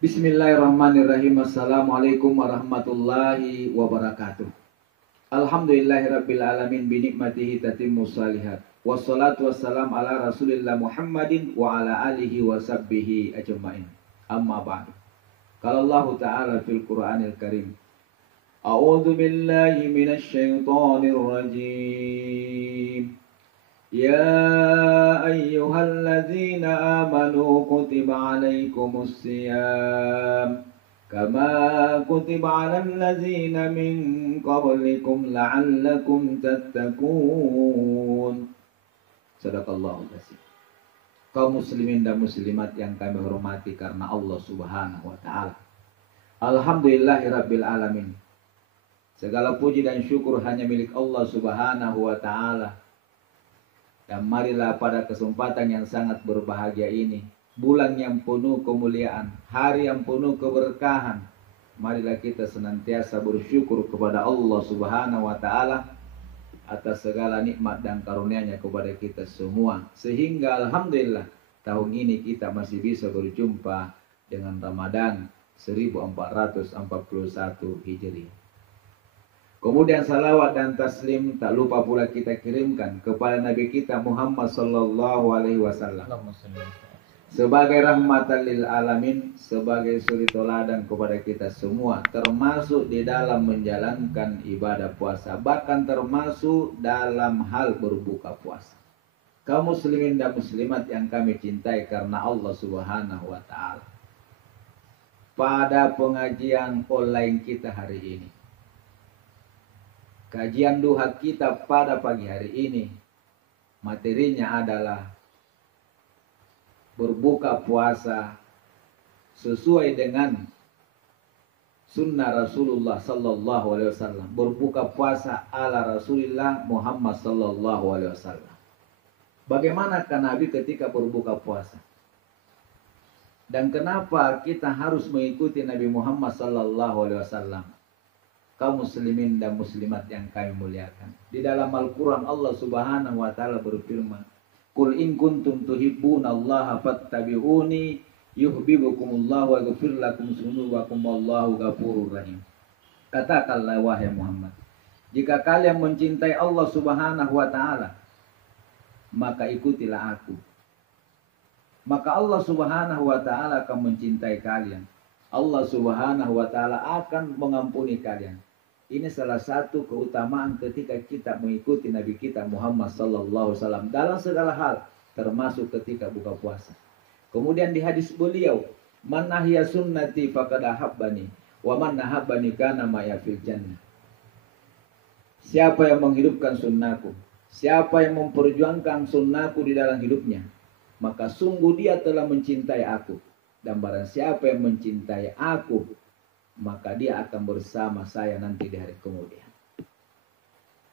Bismillahirrahmanirrahim. Assalamualaikum warahmatullahi wabarakatuh. Alhamdulillahirabbil alamin bi nikmatihi tatimmu shalihat. Wassalatu wassalam ala Rasulillah Muhammadin wa ala alihi wa sahbihi ajmain. Amma ba'du. Qala Allah Ta'ala fil Qur'anil Karim. A'udzu billahi minasy syaithanir rajim. Ya ayyuhalladzina amanu kutiba alaikumus siyam kama kutiba alal ladzina min qablikum la'allakum tattaqun. Sadaqallahul azim. Kaum muslimin dan muslimat yang kami hormati karena Allah Subhanahu wa taala. Alhamdulillahirabbil alamin. Segala puji dan syukur hanya milik Allah Subhanahu wa taala. Dan marilah pada kesempatan yang sangat berbahagia ini, bulan yang penuh kemuliaan, hari yang penuh keberkahan, marilah kita senantiasa bersyukur kepada Allah Subhanahu wa taala atas segala nikmat dan karunia-Nya kepada kita semua, sehingga alhamdulillah tahun ini kita masih bisa berjumpa dengan Ramadan 1441 Hijriah. Kemudian salawat dan taslim tak lupa pula kita kirimkan kepada Nabi kita Muhammad sallallahu alaihi wasallam sebagai rahmatan lil alamin, sebagai suri teladan kepada kita semua, termasuk di dalam menjalankan ibadah puasa, bahkan termasuk dalam hal berbuka puasa. Kaum muslimin dan muslimat yang kami cintai karena Allah Subhanahu wa taala. Pada pengajian online kita hari ini, kajian duha kita pada pagi hari ini, materinya adalah berbuka puasa sesuai dengan sunnah Rasulullah sallallahu alaihi wasallam, berbuka puasa ala Rasulullah Muhammad sallallahu alaihi wasallam. Bagaimanakah Nabi ketika berbuka puasa? Dan kenapa kita harus mengikuti Nabi Muhammad sallallahu alaihi wasallam? Kaum muslimin dan muslimat yang kami muliakan, di dalam Al-Quran Allah Subhanahu wa taala berfirman, "Qul in kuntum tuhibbunallaha fattabi'uni yuhibbukumullahu wa yaghfir lakum dzunubakum wallahu ghafurur rahim." Katakanlah wahai Muhammad, jika kalian mencintai Allah Subhanahu wa taala, maka ikutilah aku. Maka Allah Subhanahu wa taala akan mencintai kalian. Allah Subhanahu wa taala akan mengampuni kalian. Ini salah satu keutamaan ketika kita mengikuti Nabi kita Muhammad sallallahu alaihi wasallam dalam segala hal, termasuk ketika buka puasa. Kemudian di hadis beliau, "Man ahya sunnati faqad ahabbani, wa man ahabbani kana ma'ya fil jannah." Siapa yang menghidupkan sunnahku, siapa yang memperjuangkan sunnahku di dalam hidupnya, maka sungguh dia telah mencintai aku. Dan barang siapa yang mencintai aku, maka dia akan bersama saya nanti di hari kemudian.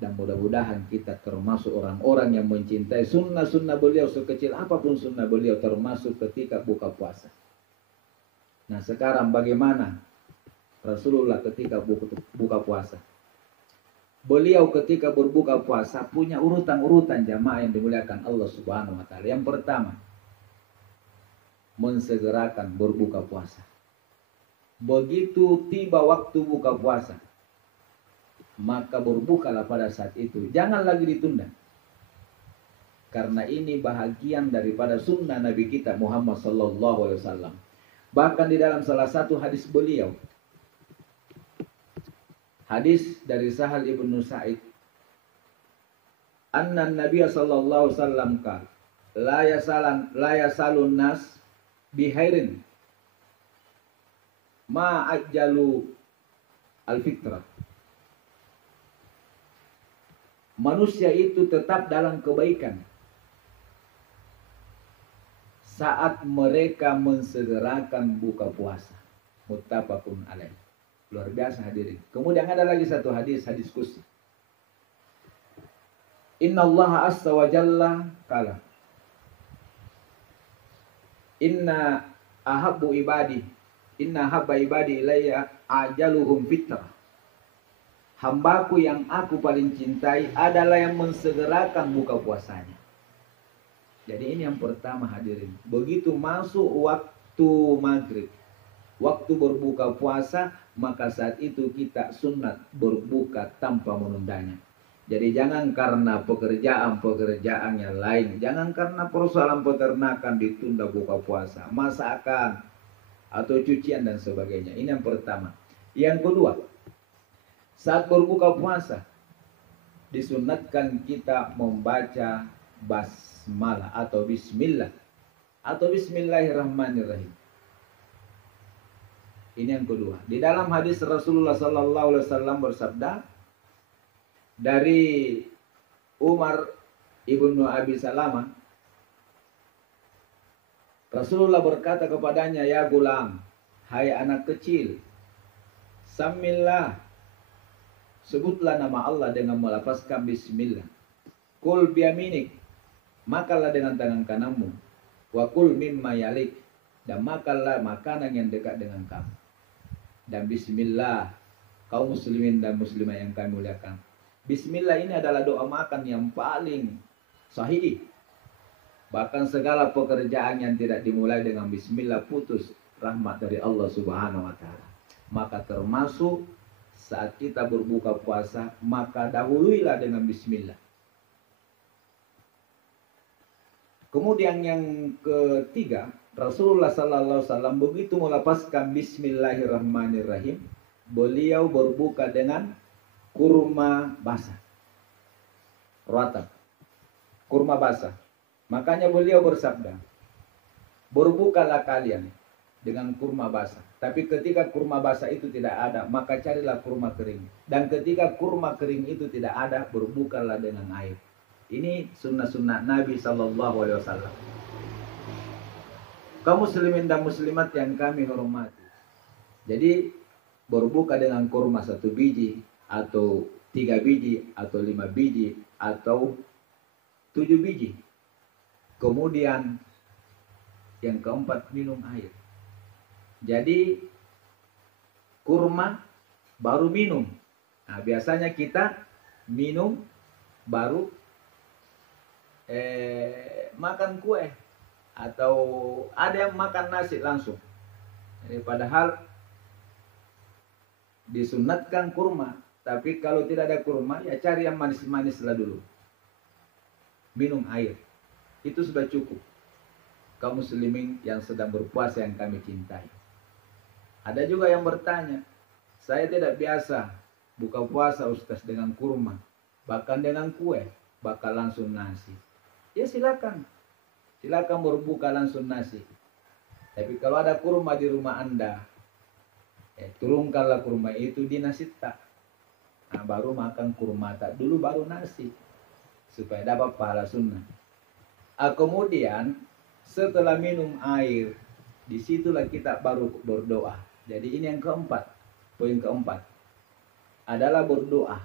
Dan mudah-mudahan kita termasuk orang-orang yang mencintai sunnah-sunnah beliau, sekecil apapun sunnah beliau, termasuk ketika buka puasa. Nah sekarang bagaimana Rasulullah ketika buka puasa? Beliau ketika berbuka puasa punya urutan-urutan jamaah yang dimuliakan Allah Subhanahu wa taala. Yang pertama, mensegerakan berbuka puasa. Begitu tiba waktu buka puasa, maka berbukalah pada saat itu. Jangan lagi ditunda. Karena ini bahagian daripada sunnah Nabi kita Muhammad sallallahu alaihi wasallam. Bahkan di dalam salah satu hadis beliau, hadis dari Sahal ibnu Sa'id, anna Nabiya sallallahu alaihi wasallam qala, la yasalun nas bihairin ma ajjalu al-fitrah. Manusia itu tetap dalam kebaikan saat mereka mensegerakan buka puasa. Muttafaqun alaih. Luar biasa hadirin. Kemudian ada lagi satu hadis kursi. Inna Allah azza wa jalla qala, Inna habba ibadi ilayya ajaluhum fitrah. Hambaku yang aku paling cintai adalah yang mensegerakan buka puasanya. Jadi ini yang pertama hadirin. Begitu masuk waktu maghrib, waktu berbuka puasa, maka saat itu kita sunat berbuka tanpa menundanya. Jadi jangan karena pekerjaan-pekerjaan yang lain, jangan karena persoalan peternakan ditunda buka puasa, masakan atau cucian dan sebagainya. Ini yang pertama. Yang kedua, saat berbuka puasa disunatkan kita membaca basmalah atau bismillah atau bismillahirrahmanirrahim. Ini yang kedua. Di dalam hadis Rasulullah sallallahu alaihi wasallam bersabda dari Umar ibnu Abi Salamah, Rasulullah berkata kepadanya, "Ya gulam, hai anak kecil, samillah, sebutlah nama Allah dengan melafazkan bismillah. Kul biyaminik, makanlah dengan tangan kananmu. Wa kul mimma yalik, dan makanlah makanan yang dekat dengan kamu. Dan bismillah, kaum muslimin dan muslimah yang kami muliakan. Bismillah ini adalah doa makan yang paling sahih. Bahkan segala pekerjaan yang tidak dimulai dengan bismillah putus rahmat dari Allah Subhanahu wa taala. Maka termasuk saat kita berbuka puasa, maka dahuluilah dengan bismillah. Kemudian yang ketiga, Rasulullah sallallahu alaihi wasallam begitu melafazkan bismillahirrahmanirrahim, beliau berbuka dengan kurma basah. Ratab. Kurma basah. Makanya beliau bersabda, berbukalah kalian dengan kurma basah. Tapi ketika kurma basah itu tidak ada, maka carilah kurma kering. Dan ketika kurma kering itu tidak ada, berbukalah dengan air. Ini sunnah-sunnah Nabi sallallahu alaihi wasallam. Kaum muslimin dan muslimat yang kami hormati. Jadi berbuka dengan kurma 1 biji atau 3 biji atau 5 biji atau 7 biji. Kemudian yang keempat, minum air. Jadi kurma baru minum. Nah, biasanya kita minum baru makan kue, atau ada yang makan nasi langsung. Jadi padahal disunatkan kurma, tapi kalau tidak ada kurma ya cari yang manis-manis lah dulu. Minum air, itu sudah cukup. Kaum muslimin yang sedang berpuasa yang kami cintai. Ada juga yang bertanya, saya tidak biasa buka puasa Ustaz dengan kurma, bahkan dengan kue, bahkan langsung nasi. Ya silakan berbuka langsung nasi. Tapi kalau ada kurma di rumah Anda, turunkanlah kurma itu di nasi tak. Nah, baru makan kurma tak dulu, baru nasi, supaya dapat pahala sunnah. Kemudian setelah minum air, disitulah kita baru berdoa. Jadi ini yang keempat, poin keempat adalah berdoa.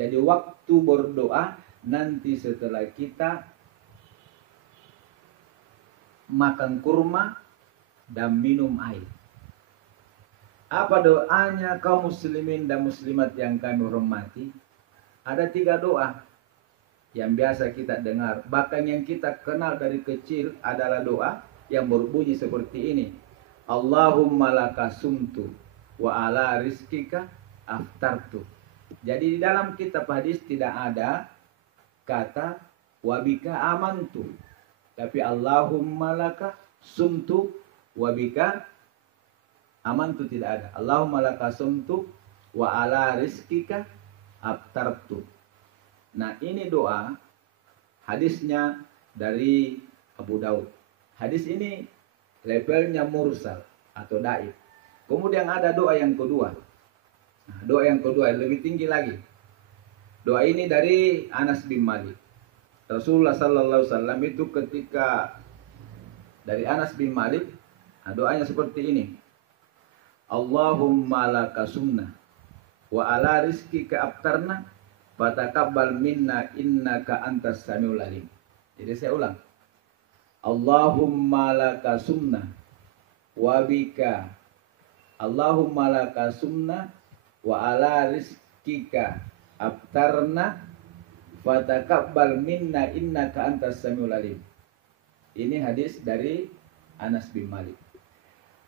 Jadi waktu berdoa nanti setelah kita makan kurma dan minum air. Apa doanya kaum muslimin dan muslimat yang kami hormati? Ada 3 doa yang biasa kita dengar, bahkan yang kita kenal dari kecil adalah doa yang berbunyi seperti ini. Allahumma laka sumtu wa ala rizkika aftartu. Jadi di dalam kitab hadis tidak ada kata wabika amantu, tapi Allahumma laka sumtu wabika amantu tidak ada. Allahumma laka sumtu wa ala rizkika aftartu. Nah, ini doa hadisnya dari Abu Daud. Hadis ini levelnya mursal atau dhaif. Kemudian ada doa yang kedua. Nah, doa yang kedua lebih tinggi lagi. Doa ini dari Anas bin Malik. Rasulullah sallallahu alaihi wasallam itu ketika dari Anas bin Malik, nah doanya seperti ini. Allahumma laka sumna wa ala rizkika aftarna fataqabbal minna innaka antas samiul alim. Jadi saya ulang. Allahumma laka sumna wa bika. Allahumma laka sumna wa ala rizkika aftarna fataqabbal minna innaka antas samiul alim. Ini hadis dari Anas bin Malik.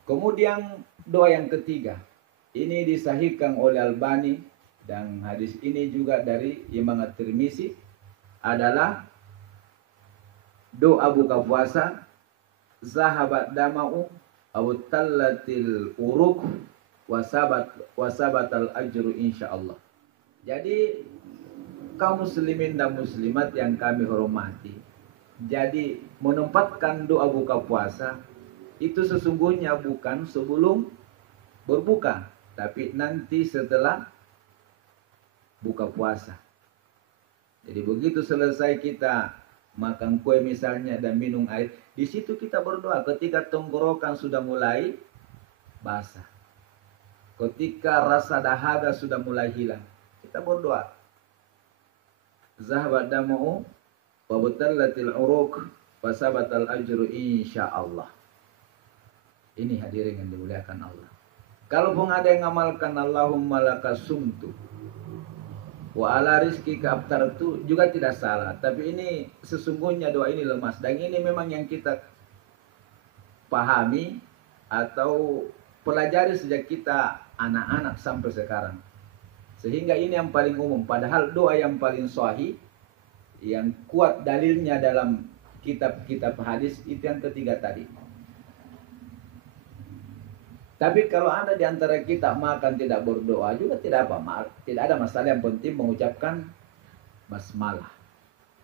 Kemudian doa yang ketiga, ini disahihkan oleh Albani dan hadis ini juga dari Imam At-Tirmizi, adalah doa buka puasa, zahabat dama'u aw tallatil uruk wasabatal ajru insyaallah. Jadi kaum muslimin dan muslimat yang kami hormati, jadi menempatkan doa buka puasa itu sesungguhnya bukan sebelum berbuka, tapi nanti setelah buka puasa. Jadi begitu selesai kita makan kue misalnya dan minum air, di situ kita berdoa. Ketika tenggorokan sudah mulai basah, ketika rasa dahaga sudah mulai hilang, kita berdoa. Zahaba damu wa batallatil uruq wa sabatal ajru insyaallah. Ini hadirin yang dimuliakan Allah. Kalaupun ada yang ngamalkan Allahumma lakasumtu wa ala rizqika aftartu juga tidak salah, tapi ini sesungguhnya doa ini lemas, dan ini memang yang kita pahami atau pelajari sejak kita anak-anak sampai sekarang, sehingga ini yang paling umum. Padahal doa yang paling sahih, yang kuat dalilnya dalam kitab-kitab hadis, itu yang ketiga tadi. Tapi kalau ada di antara kita makan tidak berdoa juga tidak apa, tidak ada masalah, yang penting mengucapkan basmalah.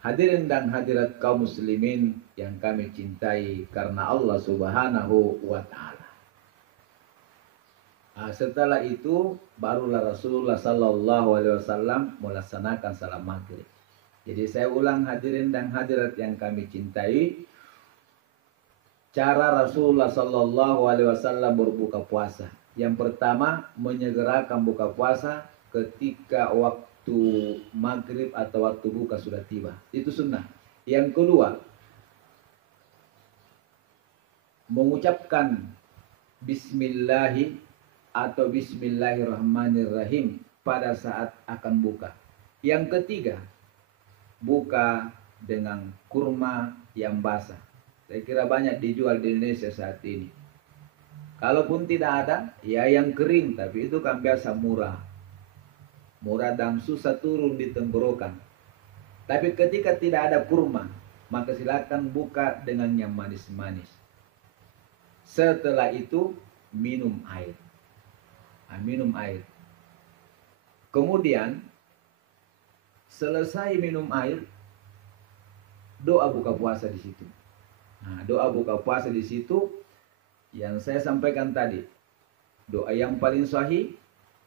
Hadirin dan hadirat kaum muslimin yang kami cintai karena Allah Subhanahu wa taala. Setelah itu barulah Rasulullah sallallahu alaihi wasallam melaksanakan salat maghrib. Jadi saya ulang hadirin dan hadirat yang kami cintai, cara Rasulullah sallallahu alaihi wasallam berbuka puasa. Yang pertama, menyegerakan buka puasa ketika waktu maghrib atau waktu buka sudah tiba. Itu sunnah. Yang kedua, mengucapkan bismillahi atau bismillahirrahmanirrahim pada saat akan buka. Yang ketiga, buka dengan kurma yang basah. Saya kira banyak dijual di Indonesia saat ini. Kalaupun tidak ada, ya yang kering, tapi itu kan biasa murah. Murah dan susah turun di tenggorokan. Tapi ketika tidak ada kurma, maka silakan buka dengan yang manis-manis. Setelah itu minum air. Minum air. Kemudian selesai minum air, doa buka puasa di situ. Doa buka puasa di situ yang saya sampaikan tadi. Doa yang paling sahih,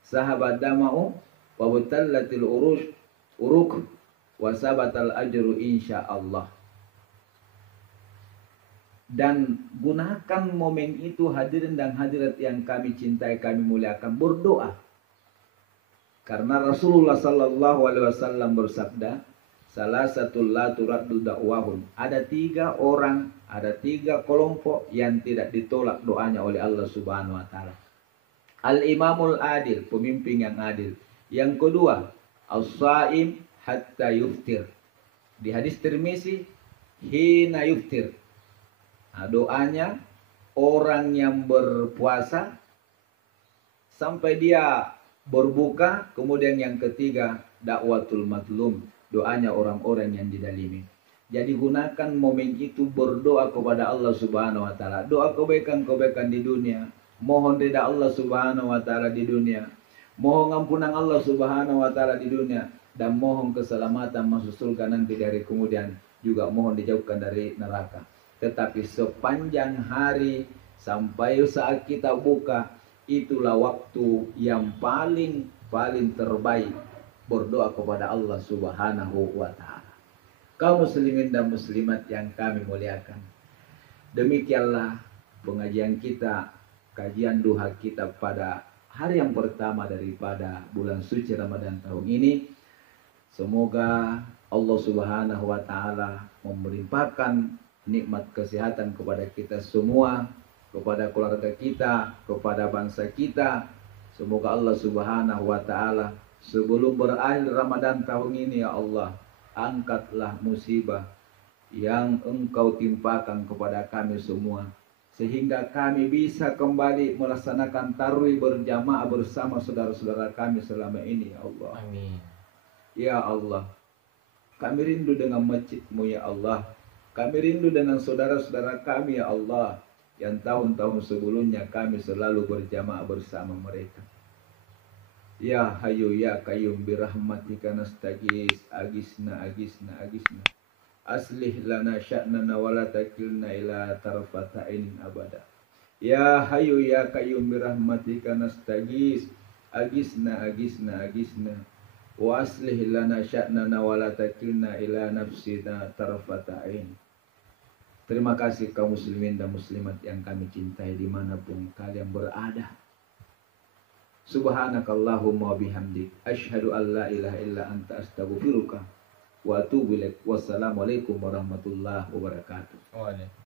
sahabat dama'u wa batallatil uruq wa sabatal ajru insyaallah. Dan gunakan momen itu hadirin dan hadirat yang kami cintai, kami muliakan, berdoa. Karena Rasulullah sallallahu alaihi wasallam bersabda, salah satu la turaddu da'wahum. Ada 3 orang, ada 3 kelompok yang tidak ditolak doanya oleh Allah Subhanahu wa taala. Al-imamul adil, pemimpin yang adil. Yang kedua, as-saim hatta yuftir. Di hadis Tirmizi, hina yuftir. Doanya orang yang berpuasa sampai dia berbuka. Kemudian yang ketiga, dakwatul matlum, doanya orang-orang yang didalimi. Jadi gunakan momen itu berdoa kepada Allah Subhanahu wa taala. Doa kebaikan-kebaikan di dunia, mohon ridha Allah Subhanahu wa taala di dunia, mohon ampunan Allah Subhanahu wa taala di dunia, dan mohon keselamatan masuk surga nanti dari kemudian, juga mohon dijauhkan dari neraka. Tetapi sepanjang hari sampai saat kita buka, itulah waktu yang paling terbaik berdoa kepada Allah Subhanahu wa taala. Kaum muslimin dan muslimat yang kami muliakan, demikianlah pengajian kita, kajian duha kita pada hari yang pertama daripada bulan suci Ramadan tahun ini. Semoga Allah Subhanahu wa taala memberikan nikmat kesehatan kepada kita semua, kepada keluarga kita, kepada bangsa kita. Semoga Allah Subhanahu wa taala sebelum berakhir Ramadan tahun ini, ya Allah, angkatlah musibah yang Engkau timpakan kepada kami semua. sehingga kami bisa kembali melaksanakan tarawih berjamaah bersama saudara-saudara kami selama ini, ya Allah. Amin. Ya Allah, kami rindu dengan masjid-Mu, ya Allah. Kami rindu dengan saudara-saudara kami, ya Allah, yang tahun-tahun sebelumnya kami selalu berjamaah bersama mereka. Ya Hayyu ya Qayyum birahmatika nastaghis, agisna agisna agisna. Aslih lana sya'nana wa la takilna ila tarfata'in abada. Ya Hayyu ya Qayyum birahmatika nastaghis, agisna agisna agisna. Wa aslih lana sya'nana wa la takilna ila nafsina tarfata'in. Terima kasih kaum muslimin dan muslimat yang kami cintai dimanapun kalian berada. Subhanakallahumma bihamdik asyhadu an la ilaha illa anta astaghfiruka wa atubu ilaik. Wassalamualaikum warahmatullahi wabarakatuh.